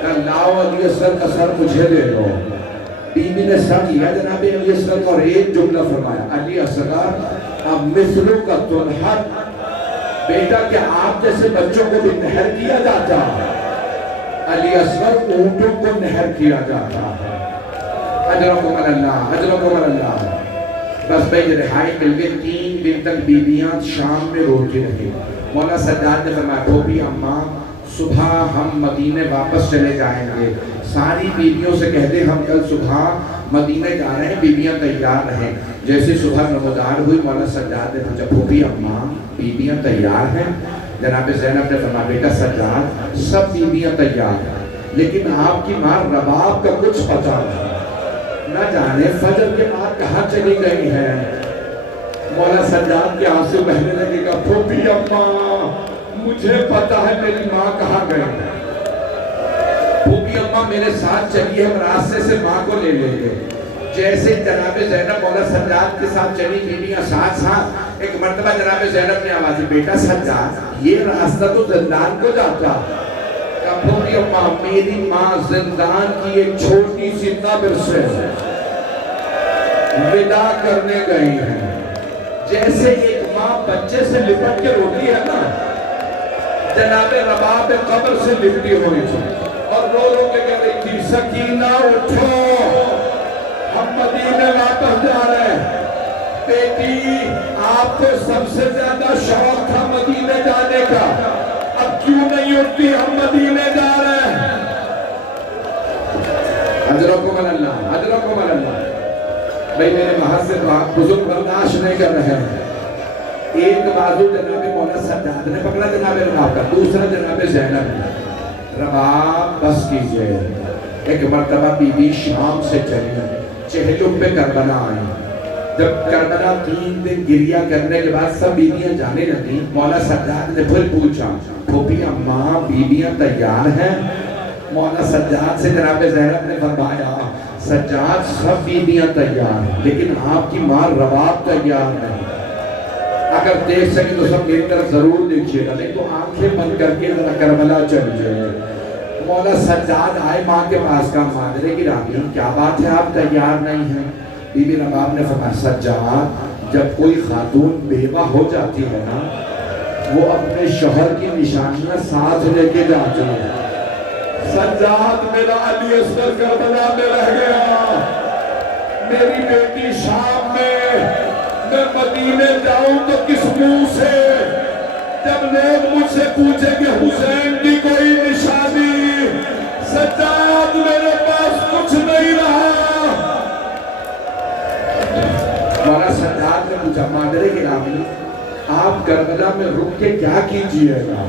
کہا لاؤ علی اصغر کا سر مجھے دے دو. بیوی نے سر لیا جناب علی اصغر اور ایک جملہ فرمایا علی اصغر اب مثلوں کا تنحت. بیٹا کیا آپ جیسے بچوں کو بھی نہر کیا جاتا؟ علی اصغر اونٹوں کو نہر کیا جاتا ہے. اجرکم اللہ. اجرکم اللہ. بس بھائی رہائی مل گئی. 3 دن تک بیویاں شام میں روتی رہی. مولا سجاد نے فرمایا پھوپھی اماں صبح ہم مدینے واپس چلے جائیں گے. ساری بیویوں سے کہہ دیں ہم کل صبح مدینہ جا رہے ہیں، بیویاں تیار رہیں۔ جیسے صبح نمودار ہوئی، مولا سجاد نے پوچھا پھوپھی اماں بیویاں تیار ہیں؟ جناب زینب نے فرمایا بیٹا سجاد سب بیویاں تیار ہیں، لیکن آپ کی ماں رباب کا کچھ پتہ نہیں، نہ جانے فجر کے بعد کہاں چلی گئی ہیں۔ مولا سجاد کے آنسو بہنے لگے گا پھوپھی اماں مجھے پتا ہے میری ماں کہاں گئی ہے، پھوپھی اماں میرے ساتھ چلی ہے، ہم راستے سے ماں کو لے لیں گے۔ جیسے جناب زینب مولا سجاد کے ساتھ چلی، بیویاں ساتھ ساتھ، ایک مرتبہ جناب زینب نے آواز دی بیٹا سجاد یہ راستہ تو زندان کو جاتا، کہا پھوپھی اماں میری ماں زندان کی ایک چھوٹی سی قبر سے وداع کرنے گئی ہے۔ جیسے ایک ماں بچے سے لپٹ کے روتی ہے نا، جناب رباب قبر سے لپٹی ہوئی تھی اور رو رو کے کہہ رہی تھی سکینہ اٹھو ہم مدینے واپس جا رہے ہیں۔ بیٹی آپ کو سب سے زیادہ شوق تھا مدینے جانے کا، اب کیوں نہیں اٹھتی؟ ہم مدینے جا رہے ہیں۔ حضرکم اللہ، حضرکم اللہ۔ بھئی میرے محض سے بزرگ برداشت نہیں کر رہے ہیں۔ ایک بازو جناب مولا سجاد نے پکڑا جناب رباب کا، دوسرا جناب زینب نے۔ رباب بس کیجئے، ایک مرتبہ بی بی شام سے چلی، چہلم پہ کربلا آئی۔ جب کربلا 3 دن گریہ کرنے کے بعد سب بیویاں جانے لگی، مولا سجاد نے پھر پوچھا پھوپھی اماں بیویاں تیار ہیں؟ مولا سجاد سے جناب زینب نے فرمایا سجاد سب بیویاں تیار ہیں لیکن آپ کی ماں رباب تیار نہیں۔ اگر دیکھ سکے تو سب میری طرف ضرور دیکھیے گا، نہیں تو آنکھیں بند کر کے ذرا کربلا چل جائے۔ مولا سجاد آئے ماں کے پاس کا مادر گرامی کیا بات ہے آپ تیار نہیں ہیں؟ بی بی رباب نے فرمایا سجاد جب کوئی خاتون بیوہ ہو جاتی ہے نا وہ اپنے شوہر کی نشانیاں ساتھ لے کے جاتی ہے۔ سجاد میرا علی اصغر کربلا میں رہ گیا، میری بیٹی شام میں مدینے جاؤں تو کس منہ سے؟ جب لوگ مجھ سے پوچھیں کہ حسین کی کوئی نشانی، سجاد میرے پاس کچھ نہیں رہا۔ مولا سجاد نے پوچھا مادر گرامی آپ کربلا میں رک کے کیا کیجئے گا؟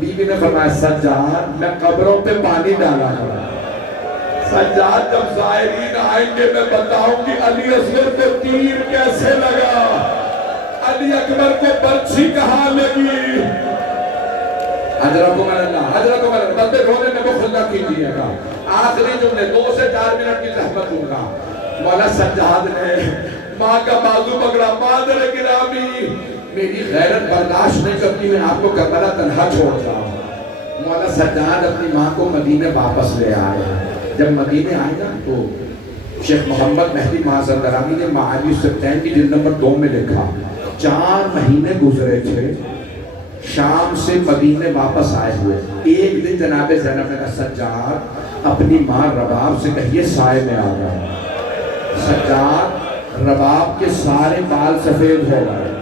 بی بی نے فرمایا سجاد میں قبروں پہ پانی ڈالا گا، سجاد جب زائرین آئیں گے میں بتاؤں کہ علی اصغر کو تیر کیسے لگا، علی اکبر کو برچھی کہاں لگی۔ حضرکم اللہ، حضرکم اللہ، بندے رونے میں مخلہ کیجئے گا۔ آخری جملے 2 سے 4 منٹ کی زحمت دوں گا۔ مولا سجاد نے ماں کا بازو پکڑا، مادر گرامی میری غیرت برداشت نہیں کرتی، میں آپ کو کربلا تنہا چھوڑ رہا ہوں۔ مولا سجاد اپنی ماں کو مدینے واپس لے آئے۔ جب مدینے آئے نا تو شیخ محمد مہدی معظم نے معالی سبتین کی جلد نمبر 2 میں لکھا 4 مہینے گزرے تھے شام سے مدینے واپس آئے ہوئے۔ ایک دن جناب زینب نے کہا سجاد اپنی ماں رباب سے کہیے سائے میں آ گیا۔ سجاد رباب کے سارے بال سفید ہو گئے۔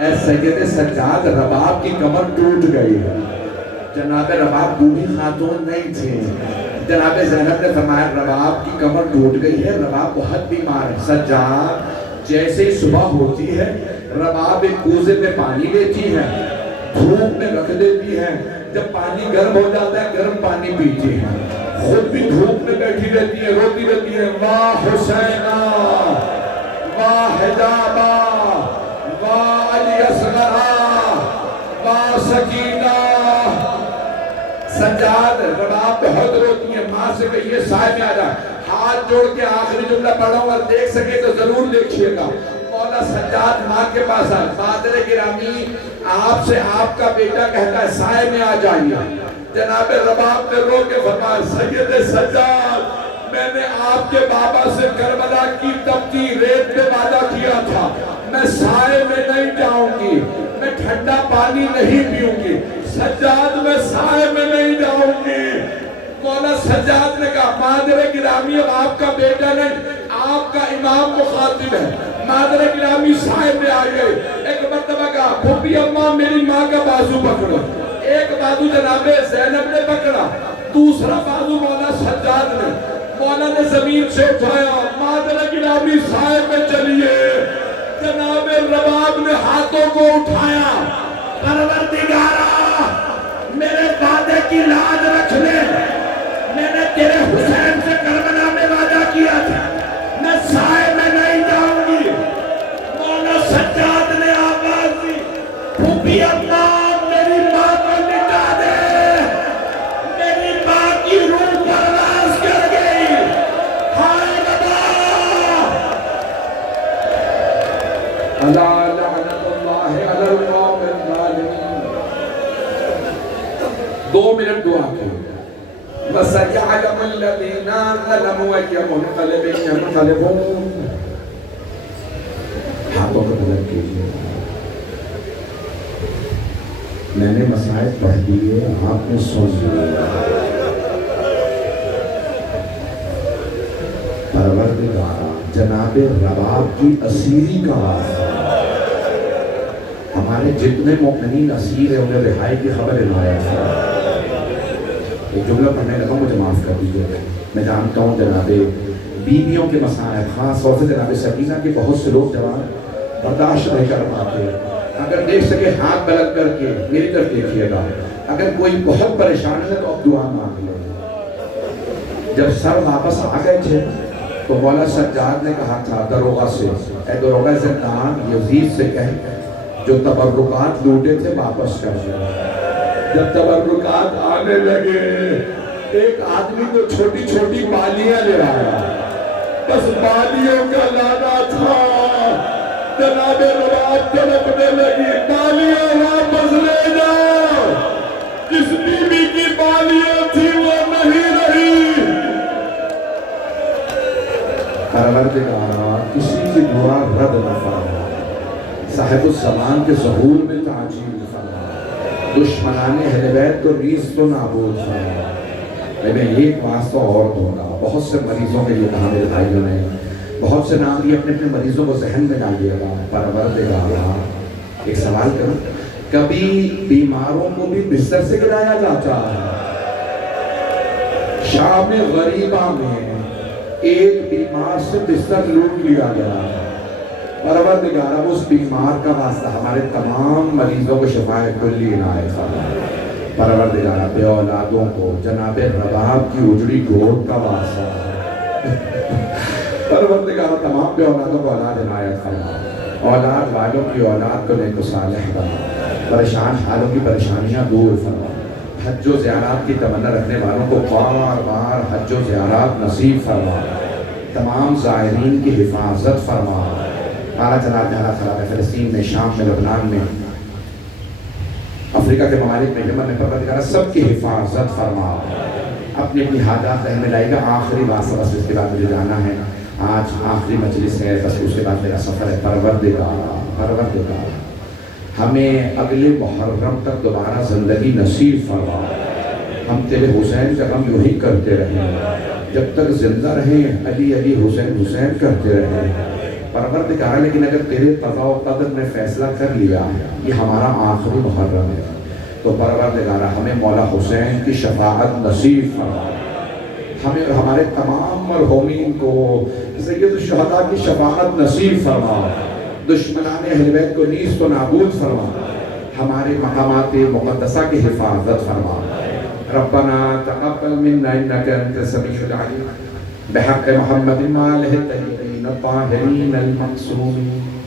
اے سید سجاد رباب کی کمر ٹوٹ گئی ہے۔ جناب رباب بوڑھی خاتون نہیں تھے، جناب زینب نے فرمایا رباب کی کمر ٹوٹ گئی ہے، رباب بہت بیمار ہے۔ سجاد جیسے ہی صبح ہوتی ہے رباب ایک کوزے میں پانی لیتی ہے، دھوپ میں رکھ دیتی ہے، جب پانی گرم ہو جاتا ہے گرم پانی پیتی ہے، خود بھی دھوپ میں بیٹھی رہتی ہے، روتی رہتی ہے واہ حسینہ واہ حجابہ واہ علی اصغرہ واہ سکینہ۔ سجاد رباب بہت روتی ہے، ماں سے کہیے سائے میں آ جائے۔ ہاتھ جوڑ کے آخری جملہ پڑھوں گا، دیکھ سکے تو ضرور دیکھیے گا۔ مولا سجاد ماں کے پاس آئے، مادر گرامی آپ سے آپ کا بیٹا کہتا ہے سائے میں آ جائیے۔ جناب رباب نے رو کے فرمایا سید سجاد میں نے آپ کے بابا سے کربلا کی تپتی ریت پہ وعدہ کیا تھا، میں سائے میں نہیں جاؤں گی، میں ٹھنڈا پانی نہیں پیوں گی۔ سجاد میں سائے میں نہیں جاؤں گی۔ مولا سجاد نے کہا مادر گرامی اب آپ کا بیٹا نہیں آپ کا امام مخاطب ہے۔ مادر گرامی سائے میں آئیے، ایک مرتبہ کہا پھوپھی اماں میری ماں کا بازو پکڑو۔ ایک بازو جناب زینب نے پکڑا، دوسرا بازو مولا سجاد نے۔ مولا نے زمین سے اٹھایا، لیکن اپنی سائے پہ چلیے. جناب رباب نے ہاتھوں کو اٹھایا. پروردگارا میرے وعدے کی لاج رکھ لے. میں نے تیرے حسین سے کربلا میں وعدہ کیا تھا میں سائے میں نہیں جاؤں گی. مولا سجاد نے آواز دی پھوپھی اللہ میری ماں کو لٹا دے. میری ماں کی روح پرواز کر گئی. ہائے رباب. اللہ لعنت اللہ علی القوم الظالمین. 2 منٹ دعا کی. وَسَيَعْلَمُ الَّذِينَ ظَلَمُوا أَيَّ مُنْقَلِبٍ يَنْقَلِبُونَ. ہاتھوں کو بلند کیجیے. میں نے مسائل پڑھ دیے آپ نے سن لیا. پروردگارا جناب رباب کی اسیری کا واسطہ ہمارے جتنے مومنین اسیر ہیں انہیں رہائی کی خبر عنایت فرما. ایک جملہ پڑھنے لگا مجھے معاف کر دیجیے. میں جانتا ہوں جناب بیویوں کے مسائل خاص طور سے جناب سکینہ کے بہت سے لوگ جوان برداشت نہیں کر پاتے. اگر دیکھ سکے ہاتھ بلند کر کے میری طرف دیکھیے گا. اگر کوئی بہت پریشان ہے تو اب دعا مانگ لے. جب سر واپس آ گئے تھے تو مولا سجاد نے کہا تھا دروغہ سے اے دروغہ زندان یزید سے کہہ جو تبرکات لوٹے تھے واپس کر دیں. جب تبرکات آنے لگے ایک آدمی تو چھوٹی چھوٹی بالیاں لے آیا. بس بالیوں کا لانا تھا. جناب رباب تڑپنے لگی بالیاں واپس لے جاؤ. جس بیوی کی بالیاں تھی وہ نہیں رہی. پروردگارا کسی کی دعا رد نہ فرما. صاحب الزمان کے ظہور میں تعجیل فرما. دشمنان اہل بیت کو ریز تو نابود فرما. میں ایک واسطہ اور دوں گا. بہت سے مریضوں کے لیے کہا میرے بھائیوں نے بہت سے نام لیے. اپنے اپنے مریضوں کو ذہن میں ڈالیے گا. پروردگارا ایک سوال کروں کبھی بیماروں کو بھی بستر سے گرایا جاتا ہے. شام غریبہ میں ایک بیمار سے بستر لوٹ لیا گیا. پروردگارا اس بیمار کا واسطہ ہمارے تمام مریضوں کو شفاء کلی عنایت فرما. پروردگارا بے اولادوں کو جناب رباب کی اجڑی گود کا واسطہ پروردگارا تمام بے اولادوں کو اولاد عنایت فرما. اولاد والوں کی اولاد کو نیک و صالح بنا. پریشان حالوں کی پریشانیاں دور فرما. حج و زیارات کی تمنا رکھنے والوں کو بار بار حج و زیارات نصیب فرما. تمام زائرین کی حفاظت فرما. اعلیٰ جناب جہاں خراب فلسطین میں شام میں لبنان میں افریقہ کے ممالک میں یمن میں پروردگارا سب کی حفاظت فرما. اپنی اپنی حاجات ذہن میں لائے گا. آخری بات بس اس کے بعد مجھے جانا ہے. آج آخری مجلس ہے بس اس کے بعد میرا سفر ہے. پروردگارا ہمیں اگلے محرم تک دوبارہ زندگی نصیب فرما. ہم تیرے حسین کا غم یوں ہی کرتے رہیں جب تک زندہ رہیں. علی علی حسین حسین کرتے رہیں. پروردگارا لیکن اگر تیرے قضاء و قدر نے فیصلہ کر لیا یہ ہمارا آخری محرم ہے تو پروردگارا ہمیں مولا حسین کی شفاعت نصیب فرما. ہمیں اور ہمارے تمام مرحومین کو سید الشہداء کی شفاعت نصیب فرما. دشمنان اہل بیت کو نیست و نابود فرما. ہمارے مقامات مقدسہ کی حفاظت فرما. ربنا تقبل منا انك انت السميع العليم بحق محمد وآله الطاهرين الطاهرين المعصومين.